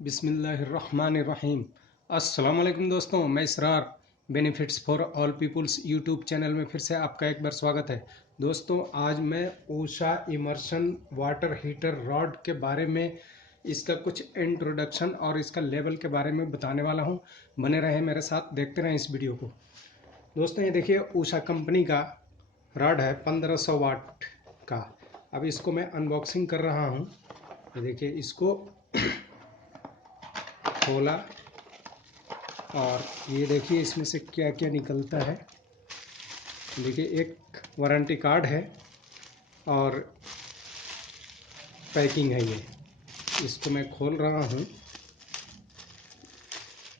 बिस्मिल्लाहिर्रहमानिर्रहीम। अस्सलाम वालेकुम दोस्तों, मैं Israr benefits for all peoples YouTube channel में फिर से आपका एक बार स्वागत है। दोस्तों, आज मैं Usha immersion water heater rod के बारे में इसका कुछ इंट्रोडक्शन और इसका लेवल के बारे में बताने वाला हूं। बने रहें मेरे साथ, देखते रहें इस वीडियो को। दोस्तों, ये देखिए ऊषा कंपनी का रॉड है 1500 वाट का। अब इसको मैं अनबॉक्सिंग कर रहा हूँ। ये देखिए, इसको खोला और ये देखिए इसमें से क्या क्या निकलता है। देखिए, एक वारंटी कार्ड है और पैकिंग है। ये इसको मैं खोल रहा हूँ।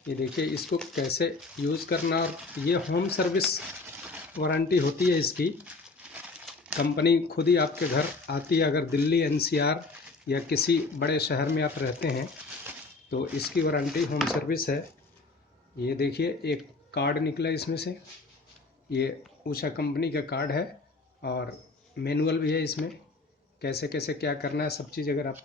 ये देखिए इसको कैसे यूज़ करना, और ये होम सर्विस वारंटी होती है इसकी। कंपनी खुद ही आपके घर आती है। अगर दिल्ली एनसीआर या किसी बड़े शहर में आप रहते हैं तो इसकी वारंटी होम सर्विस है। ये देखिए एक कार्ड निकला इसमें से। ये ऊषा कंपनी का कार्ड है और मैनुअल भी है इसमें, कैसे कैसे क्या करना है सब चीज़ अगर आप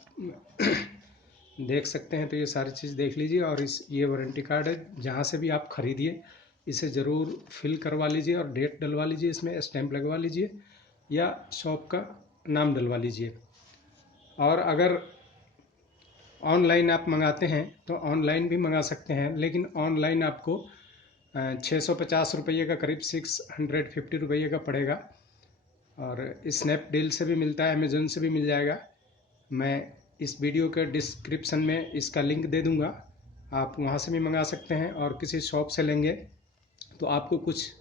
देख सकते हैं तो ये सारी चीज़ देख लीजिए। और ये वारंटी कार्ड है, जहाँ से भी आप ख़रीदिए इसे ज़रूर फिल करवा लीजिए और डेट डलवा लीजिए, इसमें स्टैंप लगवा लीजिए या शॉप का नाम डलवा लीजिए। और अगर ऑनलाइन आप मंगाते हैं तो ऑनलाइन भी मंगा सकते हैं, लेकिन ऑनलाइन आपको 650 रुपये का करीब 650 रुपये का पड़ेगा। और स्नैपडील से भी मिलता है, अमेज़न से भी मिल जाएगा। मैं इस वीडियो के डिस्क्रिप्शन में इसका लिंक दे दूंगा, आप वहां से भी मंगा सकते हैं। और किसी शॉप से लेंगे तो आपको कुछ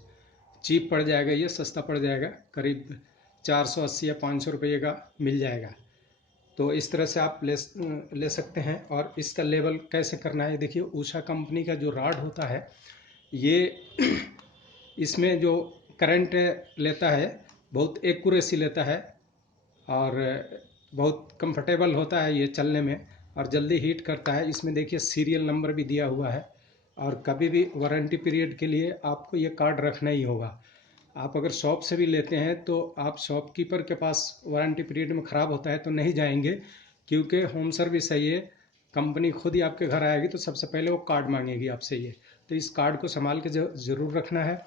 चीप पड़ जाएगा, ये सस्ता पड़ जाएगा, करीब 480 या 500 रुपये का मिल जाएगा। तो इस तरह से आप ले सकते हैं। और इसका लेवल कैसे करना है, देखिए ऊषा कंपनी का जो रॉड होता है ये इसमें जो करंट लेता है बहुत एक्यूरेसी लेता है और बहुत कंफर्टेबल होता है ये चलने में, और जल्दी हीट करता है। इसमें देखिए सीरियल नंबर भी दिया हुआ है। और कभी भी वारंटी पीरियड के लिए आपको ये कार्ड रखना ही होगा। आप अगर शॉप से भी लेते हैं तो आप शॉपकीपर के पास वारंटी पीरियड में ख़राब होता है तो नहीं जाएंगे, क्योंकि होम सर्विस है ये। कंपनी खुद ही आपके घर आएगी तो सबसे पहले वो कार्ड मांगेगी आपसे ये। तो इस कार्ड को संभाल के ज़रूर रखना है।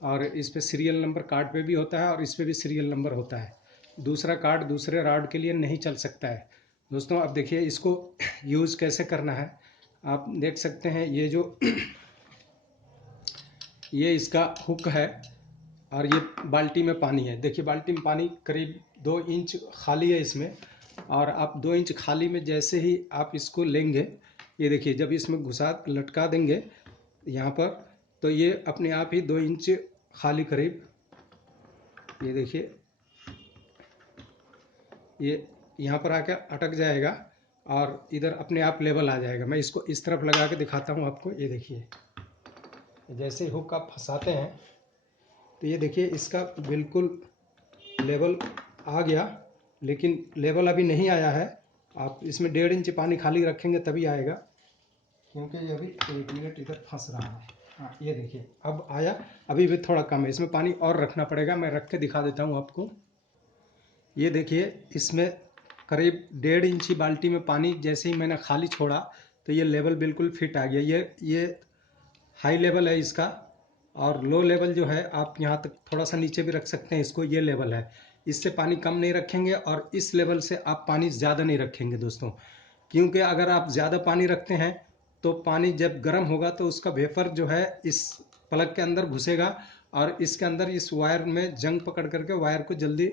और इस पर सीरियल नंबर कार्ड पे भी होता है और इस पर भी सीरियल नंबर होता है। दूसरा कार्ड दूसरे रॉड के लिए नहीं चल सकता है। दोस्तों, अब देखिए इसको यूज़ कैसे करना है। आप देख सकते हैं ये जो ये इसका हुक है और ये बाल्टी में पानी है। देखिए बाल्टी में पानी करीब 2 इंच खाली है इसमें। और आप 2 इंच खाली में जैसे ही आप इसको लेंगे, ये देखिए जब इसमें घुसा लटका देंगे यहाँ पर, तो ये अपने आप ही 2 इंच खाली करीब, ये देखिए ये यहाँ पर आकर अटक जाएगा और इधर अपने आप लेवल आ जाएगा। मैं इसको इस तरफ लगा के दिखाता हूँ आपको। ये देखिए जैसे ही हुक आप फंसाते हैं तो ये देखिए इसका बिल्कुल लेवल आ गया, लेकिन लेवल अभी नहीं आया है। आप इसमें 1.5 इंच पानी खाली रखेंगे तभी आएगा, क्योंकि ये अभी 1 मिनट इधर फंस रहा है। हाँ, ये देखिए अब आया। अभी भी थोड़ा कम है, इसमें पानी और रखना पड़ेगा। मैं रख के दिखा देता हूँ आपको। ये देखिए इसमें करीब 1.5 इंची बाल्टी में पानी जैसे ही मैंने खाली छोड़ा तो ये लेवल बिल्कुल फिट आ गया। ये हाई लेवल है इसका, और लो लेवल जो है आप यहाँ तक थोड़ा सा नीचे भी रख सकते हैं इसको, ये लेवल है। इससे पानी कम नहीं रखेंगे और इस लेवल से आप पानी ज़्यादा नहीं रखेंगे दोस्तों, क्योंकि अगर आप ज़्यादा पानी रखते हैं तो पानी जब गर्म होगा तो उसका वेपर जो है इस प्लग के अंदर घुसेगा और इसके अंदर इस वायर में जंग पकड़ करके वायर को जल्दी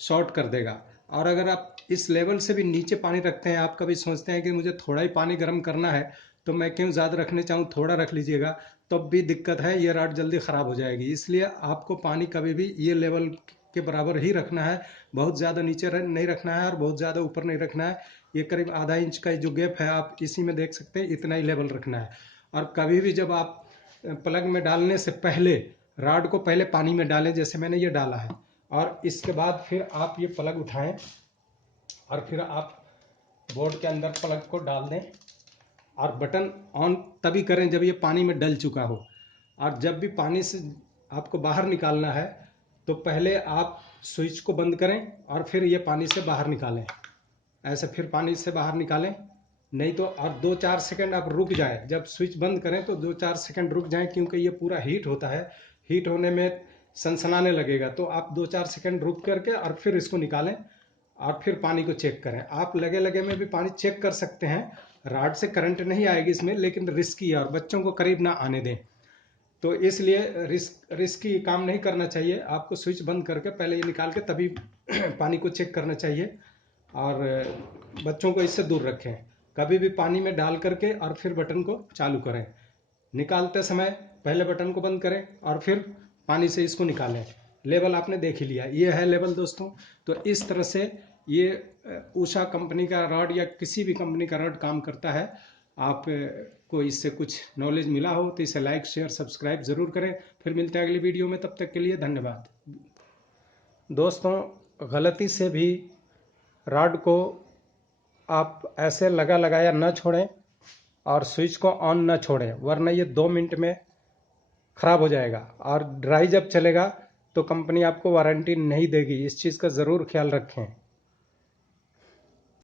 शॉर्ट कर देगा। और अगर आप इस लेवल से भी नीचे पानी रखते हैं, आप कभी सोचते हैं कि मुझे थोड़ा ही पानी गर्म करना है तो मैं क्यों ज़्यादा रखने चाहूँ, थोड़ा रख लीजिएगा, तब भी दिक्कत है, ये रॉड जल्दी ख़राब हो जाएगी। इसलिए आपको पानी कभी भी ये लेवल के बराबर ही रखना है। बहुत ज़्यादा नीचे नहीं रखना है और बहुत ज़्यादा ऊपर नहीं रखना है। ये करीब आधा इंच का जो गैप है आप इसी में देख सकते हैं, इतना ही लेवल रखना है। और कभी भी जब आप प्लग में डालने से पहले रॉड को पहले पानी में डालें, जैसे मैंने ये डाला है, और इसके बाद फिर आप ये प्लग उठाएं और फिर आप बोर्ड के अंदर प्लग को डाल दें। और बटन ऑन तभी करें जब ये पानी में डल चुका हो। और जब भी पानी से आपको बाहर निकालना है तो पहले आप स्विच को बंद करें और फिर ये पानी से बाहर निकालें। ऐसे फिर पानी से बाहर निकालें नहीं तो आप 2-4 सेकंड आप रुक जाए, जब स्विच बंद करें तो 2-4 सेकंड रुक जाएं, क्योंकि ये पूरा हीट होता है, हीट होने में सनसनाने लगेगा। तो आप 2-4 सेकंड रुक करके और फिर इसको निकालें और फिर पानी को चेक करें। आप लगे लगे में भी पानी चेक कर सकते हैं, रॉड से करंट नहीं आएगी इसमें, लेकिन रिस्की है और बच्चों को करीब ना आने दें। तो इसलिए रिस्की काम नहीं करना चाहिए। आपको स्विच बंद करके पहले ये निकाल के तभी पानी को चेक करना चाहिए, और बच्चों को इससे दूर रखें। कभी भी पानी में डाल करके और फिर बटन को चालू करें। निकालते समय पहले बटन को बंद करें और फिर पानी से इसको निकालें। लेवल आपने देख ही लिया, ये है लेवल दोस्तों। तो इस तरह से ये उषा कंपनी का रॉड या किसी भी कंपनी का रॉड काम करता है। आप को इससे कुछ नॉलेज मिला हो तो इसे लाइक शेयर सब्सक्राइब ज़रूर करें। फिर मिलते हैं अगली वीडियो में, तब तक के लिए धन्यवाद। दोस्तों, गलती से भी रॉड को आप ऐसे लगाया न छोड़ें और स्विच को ऑन न छोड़ें, वरना ये 2 मिनट में ख़राब हो जाएगा। और ड्राई जब चलेगा तो कंपनी आपको वारंटी नहीं देगी, इस चीज़ का ज़रूर ख्याल रखें।